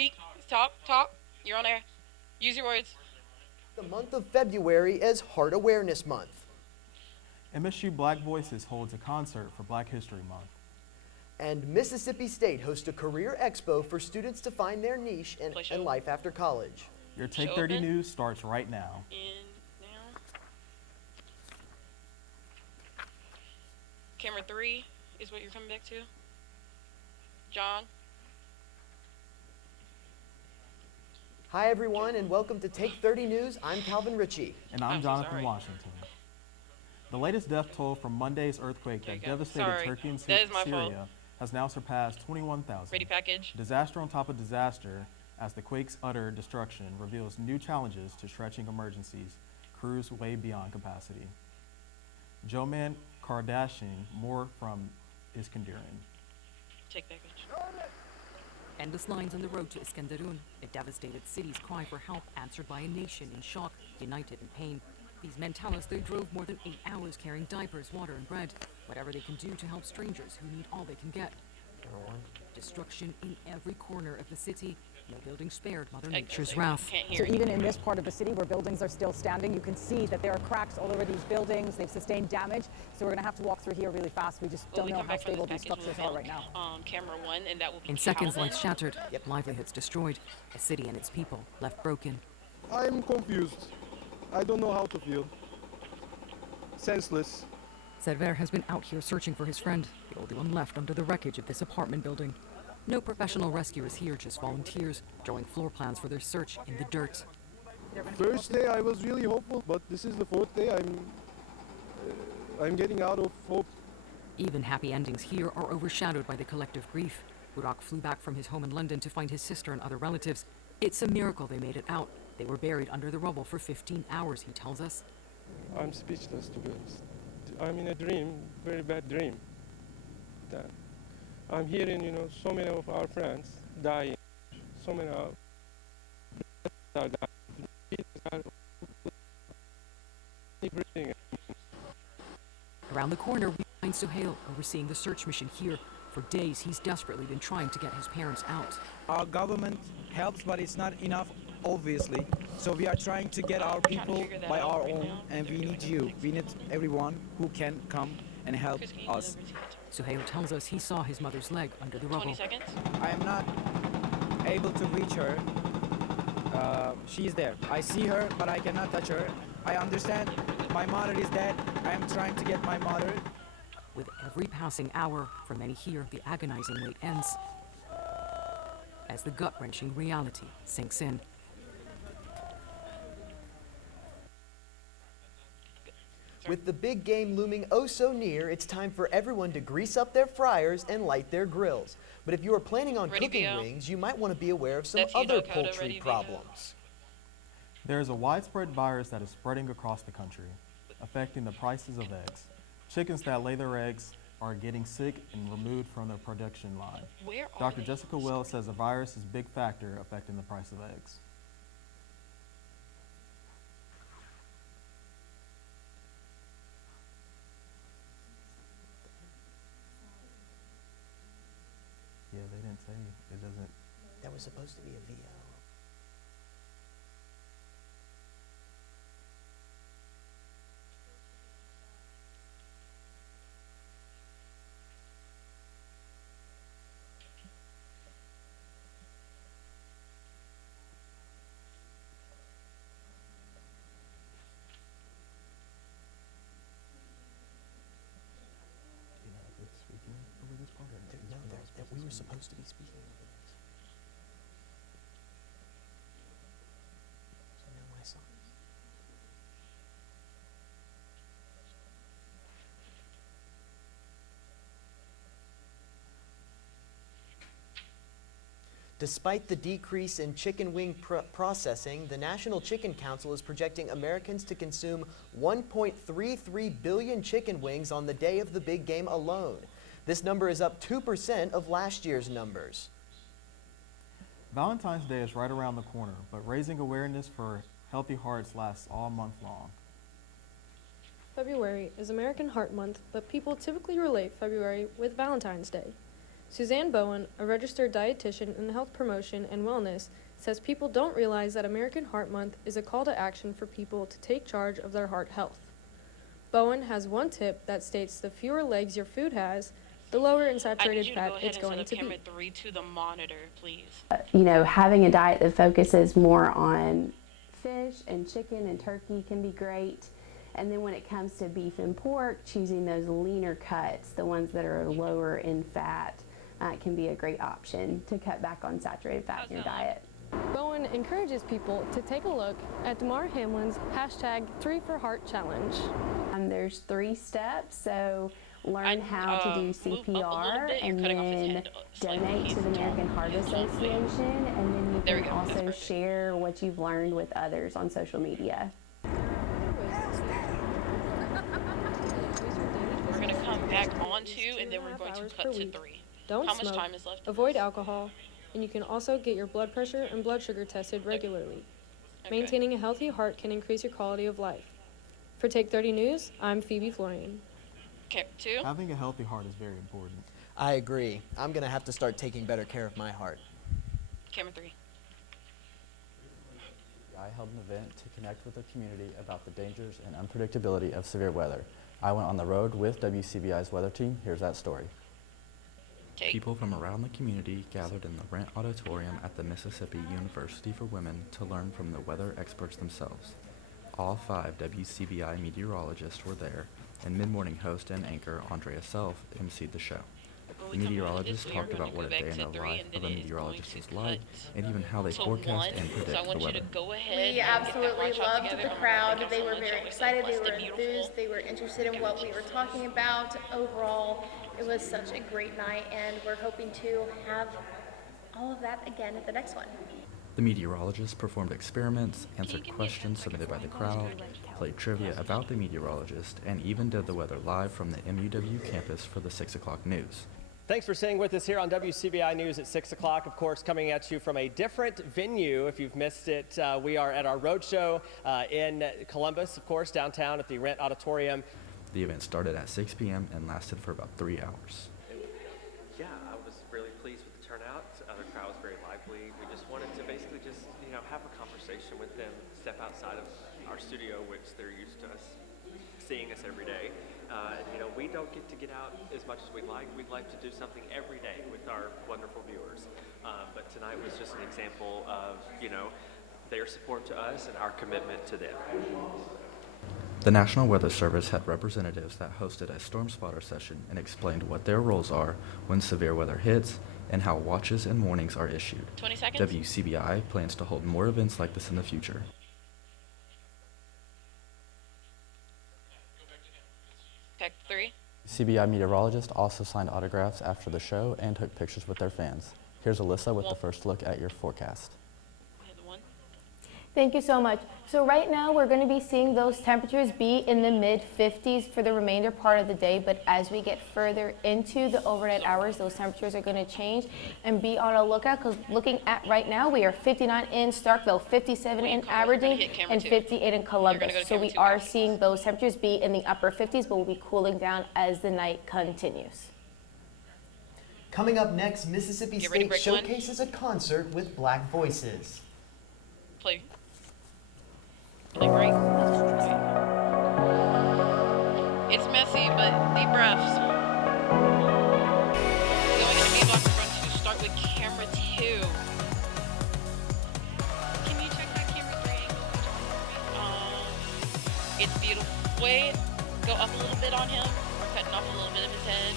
Speak. Talk. You're on air. Use your words. The month of February as Heart Awareness Month. MSU Black Voices holds a concert for Black History Month. And Mississippi State hosts a career expo for students to find their niche in life after college. Your Take 30 News starts right now. And now. Camera 3 is what you're coming back to. John. Hi everyone and welcome to Take 30 News. I'm Calvin Ritchie. And I'm Jonathan Washington. The latest death toll from Monday's earthquake that devastated Turkey and Syria has now surpassed 21,000. Ready package. Disaster on top of disaster as the quake's utter destruction reveals new challenges to stretching emergencies, crews way beyond capacity. Joman Kardashian, more from Iskenderun. Take package. Endless lines on the road to Iskenderun, a devastated city's cry for help answered by a nation in shock, united in pain. These men tell us they drove more than 8 hours carrying diapers, water, and bread, whatever they can do to help strangers who need all they can get. Destruction in every corner of the city. No building spared Mother Nature's wrath. So even in this part of the city where buildings are still standing, you can see that there are cracks all over these buildings. They've sustained damage. So we're going to have to walk through here really fast. We just don't know how stable these structures are right now. Camera 1, and that will be in seconds, lights shattered, livelihoods destroyed, a city and its people left broken. I'm confused. I don't know how to feel. Senseless. Server has been out here searching for his friend, the only one left under the wreckage of this apartment building. No professional rescuers here, just volunteers drawing floor plans for their search in the dirt. First day I was really hopeful, but this is the fourth day I'm getting out of hope. Even happy endings here are overshadowed by the collective grief. Burak flew back from his home in London to find his sister and other relatives. It's a miracle they made it out. They were buried under the rubble for 15 hours, he tells us. I'm speechless, to be honest. I'm in a dream, very bad dream. I'm hearing, so many of our friends dying. So many of are dying. Around the corner, we find Suhail overseeing the search mission here. For days, he's desperately been trying to get his parents out. Our government helps, but it's not enough, obviously. So we are trying to get our people by our own, and we need you. We need everyone who can come and help us. Suhail tells us he saw his mother's leg under the rubble. 20 seconds. I am not able to reach her. She is there. I see her, but I cannot touch her. I understand my mother is dead. I am trying to get my mother. With every passing hour, for many here, the agonizing wait ends as the gut-wrenching reality sinks in. With the big game looming oh so near, it's time for everyone to grease up their fryers and light their grills. But if you are planning on cooking wings, you might want to be aware of some other poultry problems. There is a widespread virus that is spreading across the country, affecting the prices of eggs. Chickens that lay their eggs are getting sick and removed from their production line. Dr. Jessica Wells says the virus is a big factor affecting the price of eggs. Yeah, they didn't say it doesn't. That was supposed to be a VO. No, we were supposed to be speaking over this. So now my song. Despite the decrease in chicken wing processing, the National Chicken Council is projecting Americans to consume 1.33 billion chicken wings on the day of the big game alone. This number is up 2% of last year's numbers. Valentine's Day is right around the corner, but raising awareness for healthy hearts lasts all month long. February is American Heart Month, but people typically relate February with Valentine's Day. Suzanne Bowen, a registered dietitian in health promotion and wellness, says people don't realize that American Heart Month is a call to action for people to take charge of their heart health. Bowen has one tip that states the fewer legs your food has, the lower in saturated fat it's going to be. Camera 3 to the monitor, please. You know, having a diet that focuses more on fish and chicken and turkey can be great. And then when it comes to beef and pork, choosing those leaner cuts, the ones that are lower in fat, can be a great option to cut back on saturated fat in your diet. Bowen encourages people to take a look at Damar Hamlin's #3forHeart challenge. There's 3 steps, so learn how to do CPR and then donate to the American Heart Association, and then you can also share what you've learned with others on social media. We're going to come back on 2 and then we're going to cut to 3. Don't How much smoke, time is left? avoid alcohol, and you can also get your blood pressure and blood sugar tested regularly. Maintaining a healthy heart can increase your quality of life. For Take 30 News, I'm Phoebe Florian. Okay, 2. Having a healthy heart is very important. I agree. I'm going to have to start taking better care of my heart. Camera 3. I held an event to connect with the community about the dangers and unpredictability of severe weather. I went on the road with WCBI's weather team. Here's that story. People from around the community gathered in the Rent Auditorium at the Mississippi University for Women to learn from the weather experts themselves. All 5 WCBI meteorologists were there, and mid-morning host and anchor Andrea Self emceed the show. The meteorologists talked about what a day in the life of a meteorologist is like, and even how they forecast and predict the weather. We absolutely loved the crowd. They were very excited, they were enthused, they were interested in what we were talking about. Overall, it was such a great night, and we're hoping to have all of that again at the next one. The meteorologists performed experiments, answered questions submitted by the crowd, played trivia about the meteorologist, and even did the weather live from the MUW campus for the 6 o'clock news. Thanks for staying with us here on WCBI News at 6 o'clock. Of course, coming at you from a different venue. If you've missed it, we are at our roadshow in Columbus, of course, downtown at the Rent Auditorium. The event started at 6 p.m. and lasted for about 3 hours. Yeah, I was really pleased with the turnout. The crowd was very lively. We just wanted to basically just, have a conversation with them, step outside of our studio, which they're used to us seeing us every day. We don't get out as much as we'd like. We'd like to do something every day with our wonderful viewers. But tonight was just an example of, their support to us and our commitment to them. The National Weather Service had representatives that hosted a storm spotter session and explained what their roles are when severe weather hits and how watches and warnings are issued. 20 seconds. WCBI plans to hold more events like this in the future. Okay, 3. CBI meteorologists also signed autographs after the show and took pictures with their fans. Here's Alyssa with the first look at your forecast. Thank you so much. So right now we're going to be seeing those temperatures be in the mid-50s for the remainder part of the day, but as we get further into the overnight hours, those temperatures are going to change, and be on a lookout, because looking at right now, we are 59 in Starkville, 57 in Aberdeen, and 58 in Columbus. So we are seeing those temperatures be in the upper 50s, but will be cooling down as the night continues. Coming up next, Mississippi State showcases a concert with Black voices. Play break. It's messy, but deep breaths. Going into B-Box front 2, start with camera 2. Can you check that camera 3 angle? It's beautiful. Wait, go up a little bit on him. We're cutting off a little bit of his head.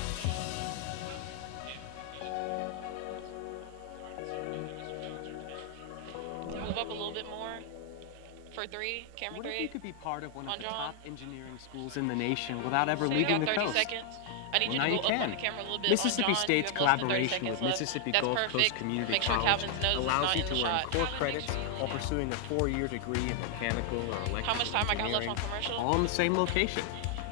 Move up a little bit more. For 3, camera 3. What if you could be part of one of the top engineering schools in the nation without ever leaving the coast? Seconds. I need you to go up on the camera a little bit. Mississippi State's collaboration with Mississippi Gulf Coast Community College allows you to earn core credits while pursuing a 4-year degree in mechanical or electrical How much time I got left on commercial? all in the same location.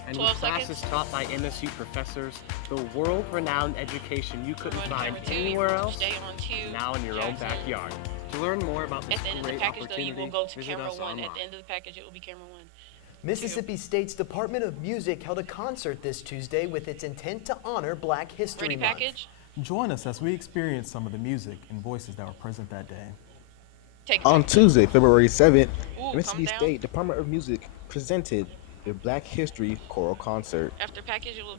And with classes taught by MSU professors, the world-renowned education you couldn't find anywhere else is now in your own backyard. To learn more about this great opportunity, visit us online. At the end of the package, it will be camera 1. Mississippi State's Department of Music held a concert this Tuesday with its intent to honor Black History Month. Join us as we experience some of the music and voices that were present that day. On Tuesday, February 7th, Mississippi State Department of Music presented the Black History Choral Concert.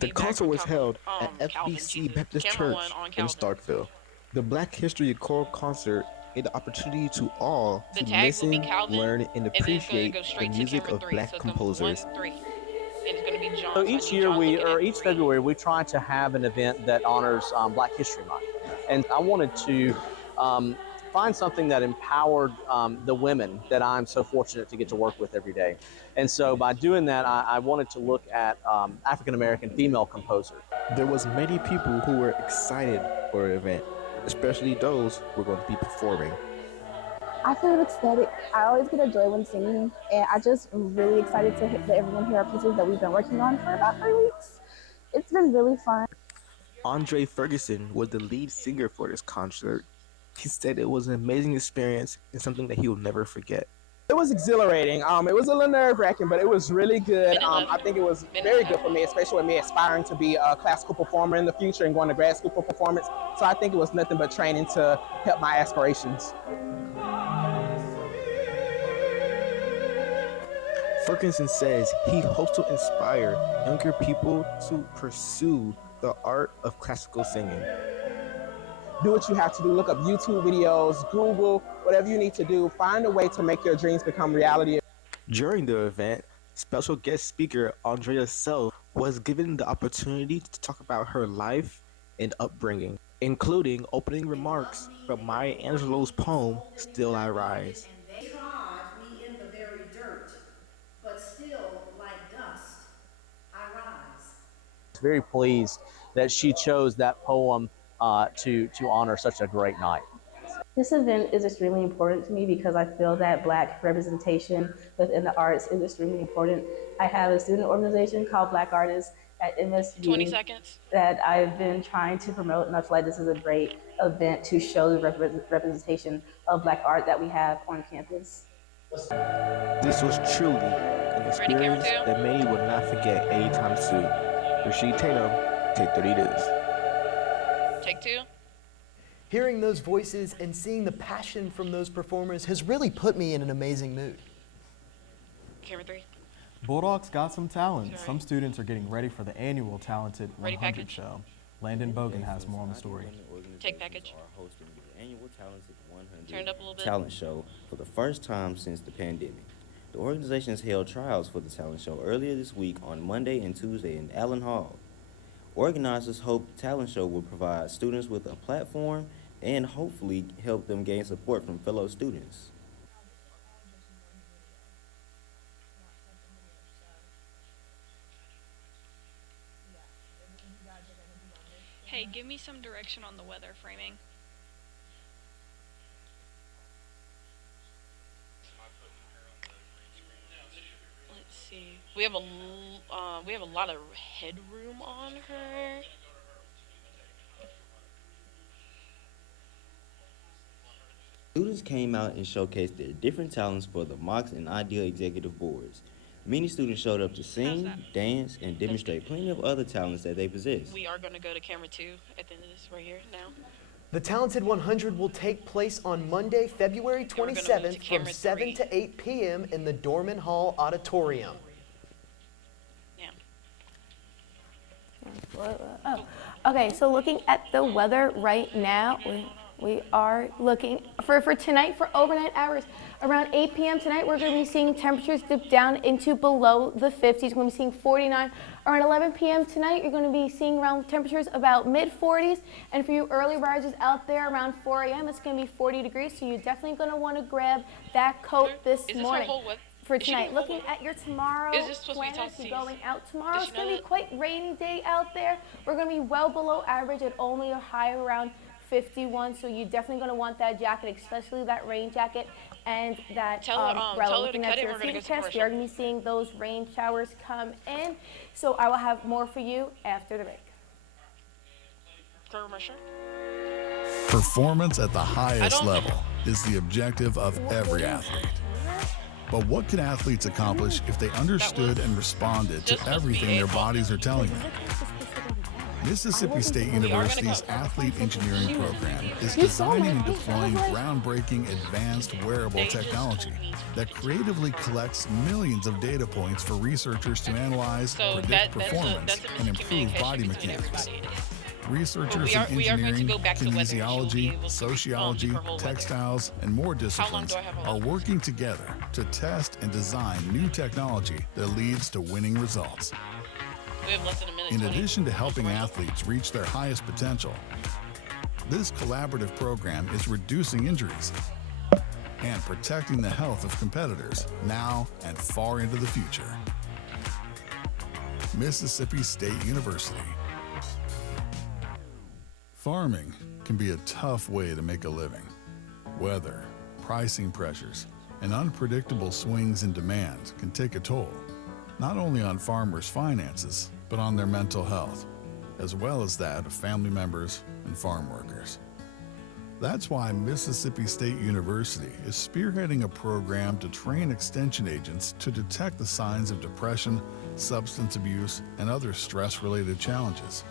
The concert was held at FBC Baptist Church in Starkville. The Black History Choral Concert gave the opportunity to all to listen, learn, and appreciate the music of Black composers. So each year each February we try to have an event that honors Black History Month, and I wanted to find something that empowered the women that I'm so fortunate to get to work with every day. And so by doing that, I wanted to look at African American female composers. There was many people who were excited for the event, especially those who were going to be performing. I feel ecstatic. I always get a joy when singing, and I just am really excited to let everyone hear our pieces that we've been working on for about 3 weeks. It's been really fun. Andre Ferguson was the lead singer for this concert. He said it was an amazing experience and something that he will never forget. It was exhilarating. It was a little nerve-wracking, but it was really good. I think it was very good for me, especially with me aspiring to be a classical performer in the future and going to grad school for performance. So I think it was nothing but training to help my aspirations. Ferguson says he hopes to inspire younger people to pursue the art of classical singing. Do what you have to do. Look up YouTube videos, Google, whatever you need to do. Find a way to make your dreams become reality. During the event, special guest speaker Andrea Self was given the opportunity to talk about her life and upbringing, including opening remarks from Maya Angelou's poem, Still I Rise. They trod me in the very dirt, but still, like dust, I rise. Very pleased that she chose that poem to honor such a great night. This event is extremely important to me because I feel that Black representation within the arts is extremely important. I have a student organization called Black Artists at MSU 20 seconds. that I've been trying to promote, and I feel like this is a great event to show the representation of Black art that we have on campus. This was truly an experience that many will not forget anytime soon. Rashid Tatum, Take 30 News. Take two. Hearing those voices and seeing the passion from those performers has really put me in an amazing mood. Camera three. Bulldogs got some talent. Some students are getting ready for the annual Talented 100 show. Landon Bogan has more on the story. Take package. Are hosting the annual Talented 100 Turn it up a little bit. talent show for the first time since the pandemic. The organization has held trials for the talent show earlier this week on Monday and Tuesday in Allen Hall. Organizers hope the talent show will provide students with a platform and hopefully help them gain support from fellow students. Hey, give me some direction on the weather framing. Let's see. We have a lot of headroom on her. Students came out and showcased their different talents for the Mox and Ideal Executive Boards. Many students showed up to sing, dance, and demonstrate plenty of other talents that they possess. We are going to go to camera 2 at the end of this right here now. The Talented 100 will take place on Monday, February 27th from 7 to 8 p.m. in the Dorman Hall Auditorium. Oh, okay, so looking at the weather right now, we are looking for tonight for overnight hours. Around 8 p.m. tonight, we're going to be seeing temperatures dip down into below the 50s. We're going to be seeing 49. Around 11 p.m. tonight, you're going to be seeing around temperatures about mid-40s. And for you early risers out there, around 4 a.m., it's going to be 40 degrees. So you're definitely going to want to grab that coat this morning. For tonight, looking at your tomorrow planners, you're going out tomorrow. It's going to be quite rainy day out there. We're going to be well below average at only a high around 51, so you're definitely going to want that jacket, especially that rain jacket and that umbrella. Looking at your future test, you're going to be seeing those rain showers come in. So I will have more for you after the break. Performance at the highest level is the objective of every athlete. But what can athletes accomplish if they understood and responded to everything their bodies are telling them? Mississippi State University's Athlete Engineering program is designing and deploying groundbreaking advanced wearable technology that creatively collects millions of data points for researchers to analyze, predict performance, and improve body mechanics. Researchers in engineering, kinesiology, sociology, textiles, and more disciplines are working together to test and design new technology that leads to winning results. We have less than a minute. In addition to helping athletes reach their highest potential, this collaborative program is reducing injuries and protecting the health of competitors now and far into the future. Mississippi State University. Farming can be a tough way to make a living. Weather, pricing pressures, and unpredictable swings in demand can take a toll, not only on farmers' finances, but on their mental health, as well as that of family members and farm workers. That's why Mississippi State University is spearheading a program to train extension agents to detect the signs of depression, substance abuse, and other stress-related challenges.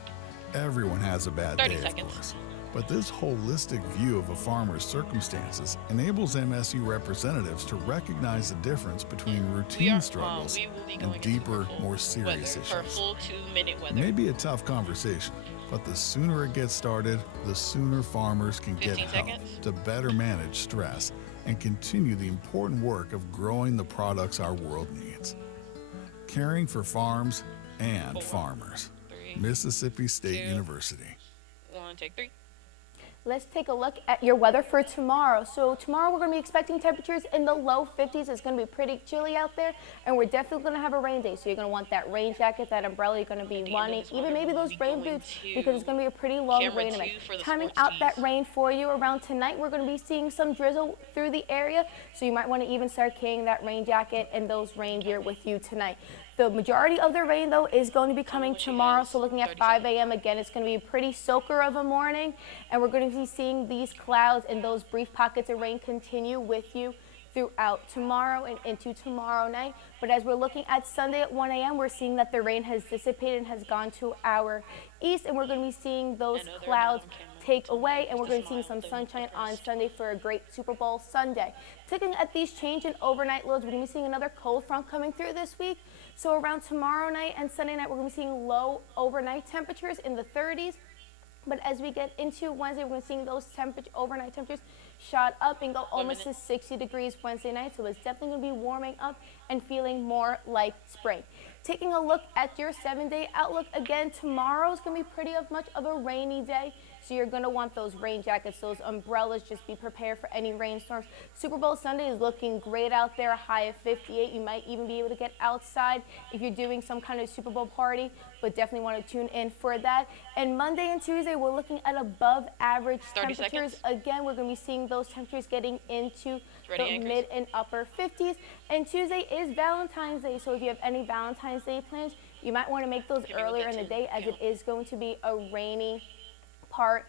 Everyone has a bad day, of course, but this holistic view of a farmer's circumstances enables MSU representatives to recognize the difference between routine struggles and deeper, more serious issues. It may be a tough conversation, but the sooner it gets started, the sooner farmers can get help to better manage stress and continue the important work of growing the products our world needs. Caring for farms and farmers. Mississippi State University. 1, 2, 3. Let's take a look at your weather for tomorrow. So tomorrow we're going to be expecting temperatures in the low 50s. It's going to be pretty chilly out there, and we're definitely going to have a rain day. So you're going to want that rain jacket, that umbrella. You're going to be wanting even maybe those rain boots because it's going to be a pretty long rain event. Timing out that rain for you around tonight, we're going to be seeing some drizzle through the area. So you might want to even start carrying that rain jacket and those rain gear with you tonight. The majority of the rain, though, is going to be coming tomorrow. So looking at 5 a.m. again, it's going to be a pretty soaker of a morning. And we're going to be seeing these clouds and those brief pockets of rain continue with you throughout tomorrow and into tomorrow night. But as we're looking at Sunday at 1 a.m., we're seeing that the rain has dissipated and has gone to our east. And we're going to be seeing those clouds take away, and we're going to see some sunshine on Sunday for a great Super Bowl Sunday. Taking at these change in overnight lows, we're going to be seeing another cold front coming through this week. So around tomorrow night and Sunday night, we're going to be seeing low overnight temperatures in the 30s. But as we get into Wednesday, we're going to be seeing those overnight temperatures shot up and go almost to 60 degrees Wednesday night. So it's definitely going to be warming up and feeling more like spring. Taking a look at your 7-day outlook, again, tomorrow is going to be pretty much of a rainy day. So you're going to want those rain jackets, those umbrellas. Just be prepared for any rainstorms. Super Bowl Sunday is looking great out there, a high of 58. You might even be able to get outside if you're doing some kind of Super Bowl party, but definitely want to tune in for that. And Monday and Tuesday, we're looking at above average temperatures. Again, we're going to be seeing those temperatures getting into the mid and upper 50s. And Tuesday is Valentine's Day, so if you have any Valentine's Day plans, you might want to make those earlier in the day, as it is going to be a rainy part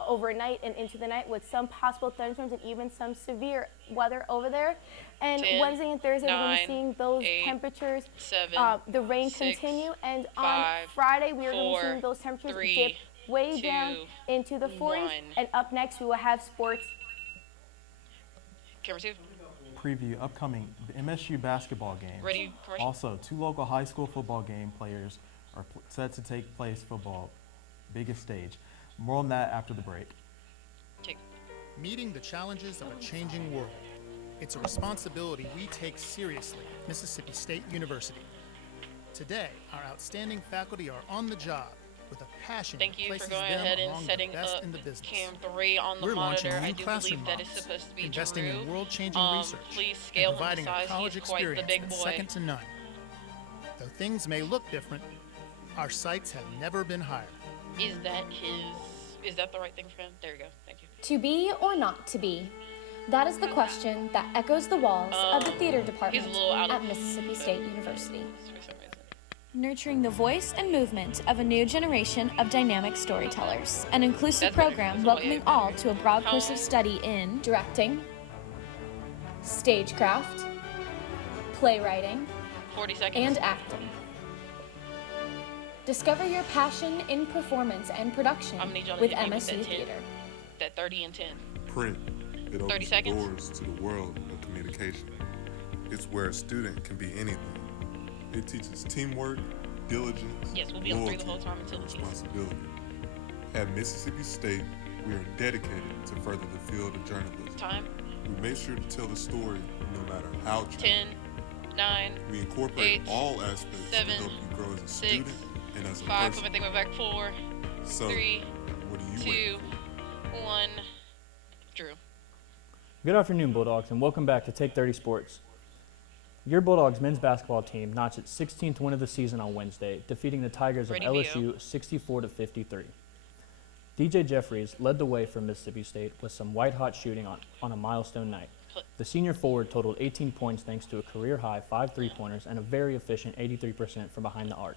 overnight and into the night with some possible thunderstorms and even some severe weather over there. And 10, Wednesday and Thursday, 9, we're going to be seeing those 8, temperatures, 7, the rain 6, continue. And 5, on Friday, we are going to be seeing those temperatures 3, dip way 2, down into the 40s. 1. And up next, we will have sports. Camera 2. Preview upcoming MSU basketball games. Ready? Also, 2 local high school football game players are set to take place football, biggest stage. More on that after the break. Meeting the challenges of a changing world. It's a responsibility we take seriously at Mississippi State University. Today, our outstanding faculty are on the job with a passion Thank you for going ahead and setting up Cam 3 on the We're monitor. launching new I do classroom believe that is models, supposed to be investing Drew. in world-changing research, Please and scale him providing to a size. college He's quite the experience big that's boy. second to none. Though things may look different, our sights have never been higher. Is that the right thing for him? There you go. Thank you. To be or not to be? That is the question that echoes the walls of the theater department at Mississippi State University. Nurturing the voice and movement of a new generation of dynamic storytellers. An inclusive program welcoming all to a broad course of study in directing, stagecraft, playwriting, 40 seconds. and acting. Discover your passion in performance and production I'm gonna need y'all to with hit me with MSU that 10. Theater. That 30 and 10. Print. It 30 opens seconds. doors to the world of communication. It's where a student can be anything. It teaches teamwork, diligence, Yes, we'll be on 3 loyalty, the whole time until and the team. responsibility. At Mississippi State, we are dedicated to further the field of journalism. Time. We make sure to tell the story no matter how 10, 9, we incorporate 8, all aspects 7, to help you grow as a 6, student and as a 5, person. put my thing back, 4, So, 3, what are you 2, waiting 1, Drew. Good afternoon, Bulldogs, and welcome back to Take 30 Sports. Your Bulldogs men's basketball team notched its 16th win of the season on Wednesday, defeating the Tigers of LSU 64-53. DJ Jeffries led the way for Mississippi State with some white-hot shooting on a milestone night. The senior forward totaled 18 points thanks to a career-high 5 3-pointers and a very efficient 83% from behind the arc.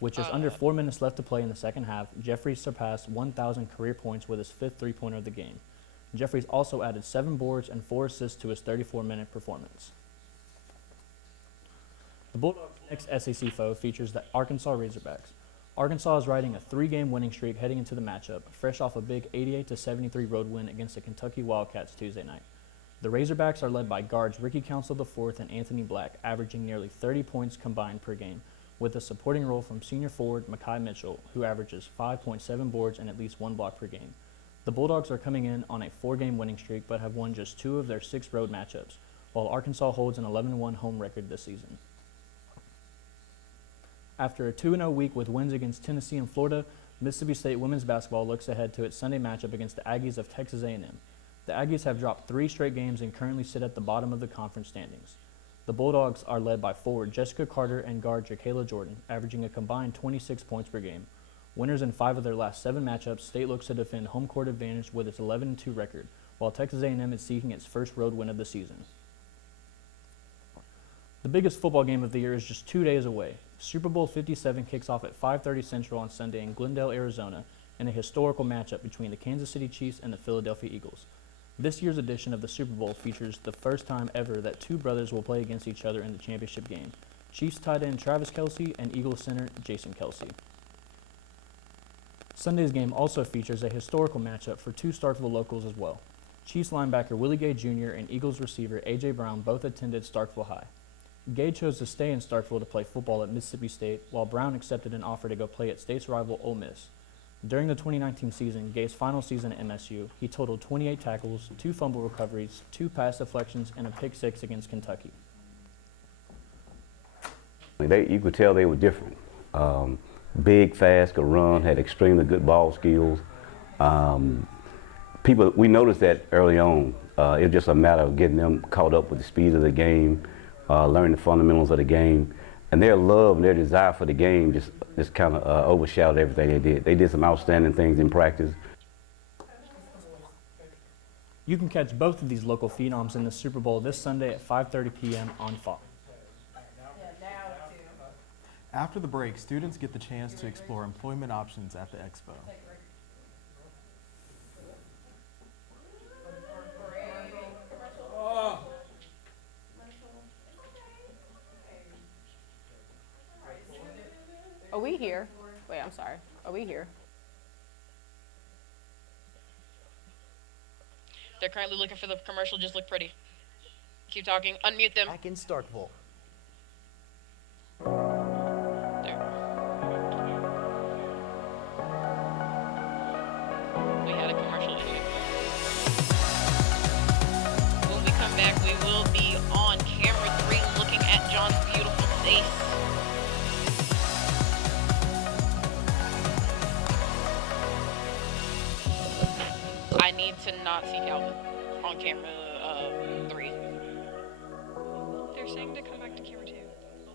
Which is under 4 minutes left to play in the second half, Jeffries surpassed 1,000 career points with his 5th three-pointer of the game. Jeffries also added 7 boards and 4 assists to his 34-minute performance. The Bulldogs' next SEC foe features the Arkansas Razorbacks. Arkansas is riding a 3-game winning streak heading into the matchup, fresh off a big 88-73 road win against the Kentucky Wildcats Tuesday night. The Razorbacks are led by guards Ricky Council IV and Anthony Black, averaging nearly 30 points combined per game, with a supporting role from senior forward Makai Mitchell, who averages 5.7 boards and at least 1 block per game. The Bulldogs are coming in on a 4-game winning streak but have won just 2 of their 6 road matchups, while Arkansas holds an 11-1 home record this season. After a 2-0 week with wins against Tennessee and Florida, Mississippi State women's basketball looks ahead to its Sunday matchup against the Aggies of Texas A&M. The Aggies have dropped 3 straight games and currently sit at the bottom of the conference standings. The Bulldogs are led by forward Jessica Carter and guard Jakayla Jordan, averaging a combined 26 points per game. Winners in 5 of their last 7 matchups, State looks to defend home court advantage with its 11-2 record, while Texas A&M is seeking its first road win of the season. The biggest football game of the year is just 2 days away. Super Bowl 57 kicks off at 5:30 Central on Sunday in Glendale, Arizona, in a historical matchup between the Kansas City Chiefs and the Philadelphia Eagles. This year's edition of the Super Bowl features the first time ever that 2 brothers will play against each other in the championship game, Chiefs tight end Travis Kelce and Eagles center Jason Kelce. Sunday's game also features a historical matchup for 2 Starkville locals as well. Chiefs linebacker Willie Gay Jr. and Eagles receiver A.J. Brown both attended Starkville High. Gay chose to stay in Starkville to play football at Mississippi State, while Brown accepted an offer to go play at State's rival Ole Miss. During the 2019 season, Gay's final season at MSU, he totaled 28 tackles, 2 fumble recoveries, 2 pass deflections, and a pick 6 against Kentucky. You could tell they were different. Big, fast, could run, had extremely good ball skills. We noticed that early on. It was just a matter of getting them caught up with the speed of the game, learning the fundamentals of the game, and their love and their desire for the game just kind of overshadowed everything they did. They did some outstanding things in practice. You can catch both of these local phenoms in the Super Bowl this Sunday at 5:30 p.m. on Fox. After the break, students get the chance to explore employment options at the expo. Are we here? Wait, I'm sorry. Are we here? They're currently looking for the commercial. Just look pretty. Keep talking. Unmute them. Back in Starkville. We had a commercial issue. When we come back, we will be on camera 3 looking at John's beautiful face. I need to not see Calvin on camera 3. They're saying to come back to camera 2.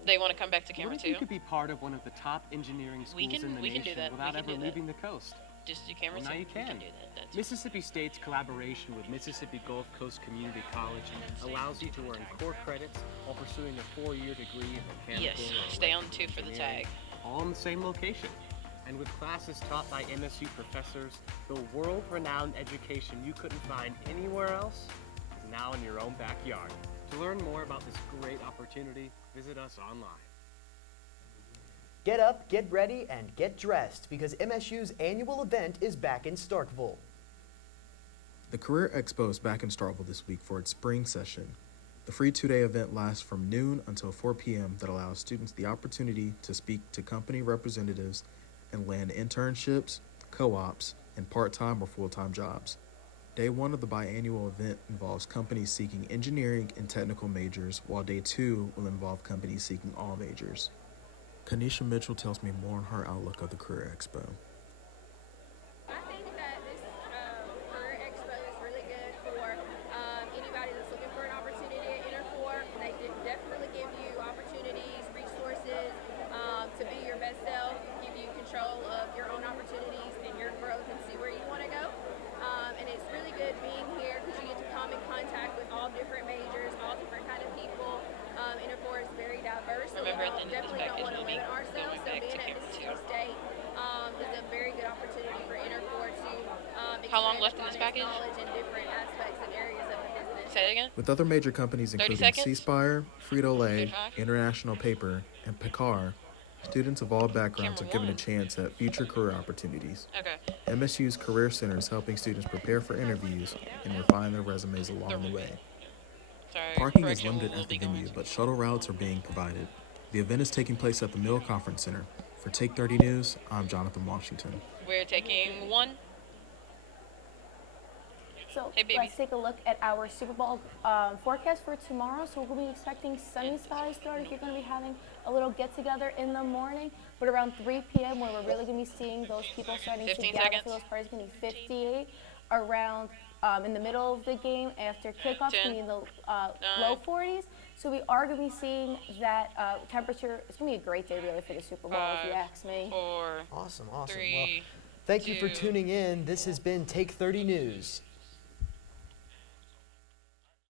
They want to come back to camera What if 2? you could be part of one of the top engineering schools in the we can nation do that. without We can ever do that. leaving the coast? Just do camera Well, 2. now you We can. do that. That's Mississippi State's collaboration with Mississippi Gulf Coast Community College allows you to earn core credits while pursuing a 4-year degree in mechanical Yes, or stay on electrical 2 for the engineering, tag. all in the same location. And with classes taught by MSU professors, the world-renowned education you couldn't find anywhere else is now in your own backyard. To learn more about this great opportunity, visit us online. Get up, get ready, and get dressed because MSU's annual event is back in Starkville. The Career Expo is back in Starkville this week for its spring session. The free two-day event lasts from noon until 4 p.m. that allows students the opportunity to speak to company representatives and land internships, co-ops, and part-time or full-time jobs. Day one of the biannual event involves companies seeking engineering and technical majors, while day two will involve companies seeking all majors. Kanisha Mitchell tells me more on her outlook of the Career Expo. I think that this Career Expo is really good for anybody that's looking for an opportunity at Interfor. They definitely give you opportunities, resources to be your best self, give you control of your own opportunities and your growth and see where you want to go. And it's really good being here because you get to come in contact with all different majors, all different kind of people. Interfor is very diverse, so we definitely don't want to limit ourselves. So being at Mississippi State is a very good opportunity for Interfor to How long left in this package? knowledge in different aspects and areas of the business. Say it again. With other major companies including C-Spire, Frito-Lay, International Paper, and Picard, students of all backgrounds are given a chance at future career opportunities. Okay. MSU's Career Center is helping students prepare for interviews and refine their resumes along the way. Parking is limited at the venue, but shuttle routes are being provided. The event is taking place at the Mill Conference Center. For Take 30 News, I'm Jonathan Washington. We're taking one. So Hey, baby. let's take a look at our Super Bowl forecast for tomorrow. So we'll be expecting sunny skies throughout. If you're going to be having a little get-together in the morning, but around 3 p.m. where we're really going to be seeing those people starting to 15 gather seconds. for those parties, going to be 58. Around in the middle of the game after kickoff, it's going to be in the low 40s. So we are going to be seeing that temperature. It's going to be a great day really for the Super Bowl, if you ask me. 4, Awesome. 3, Well, thank you for tuning in. This has been Take 30 News.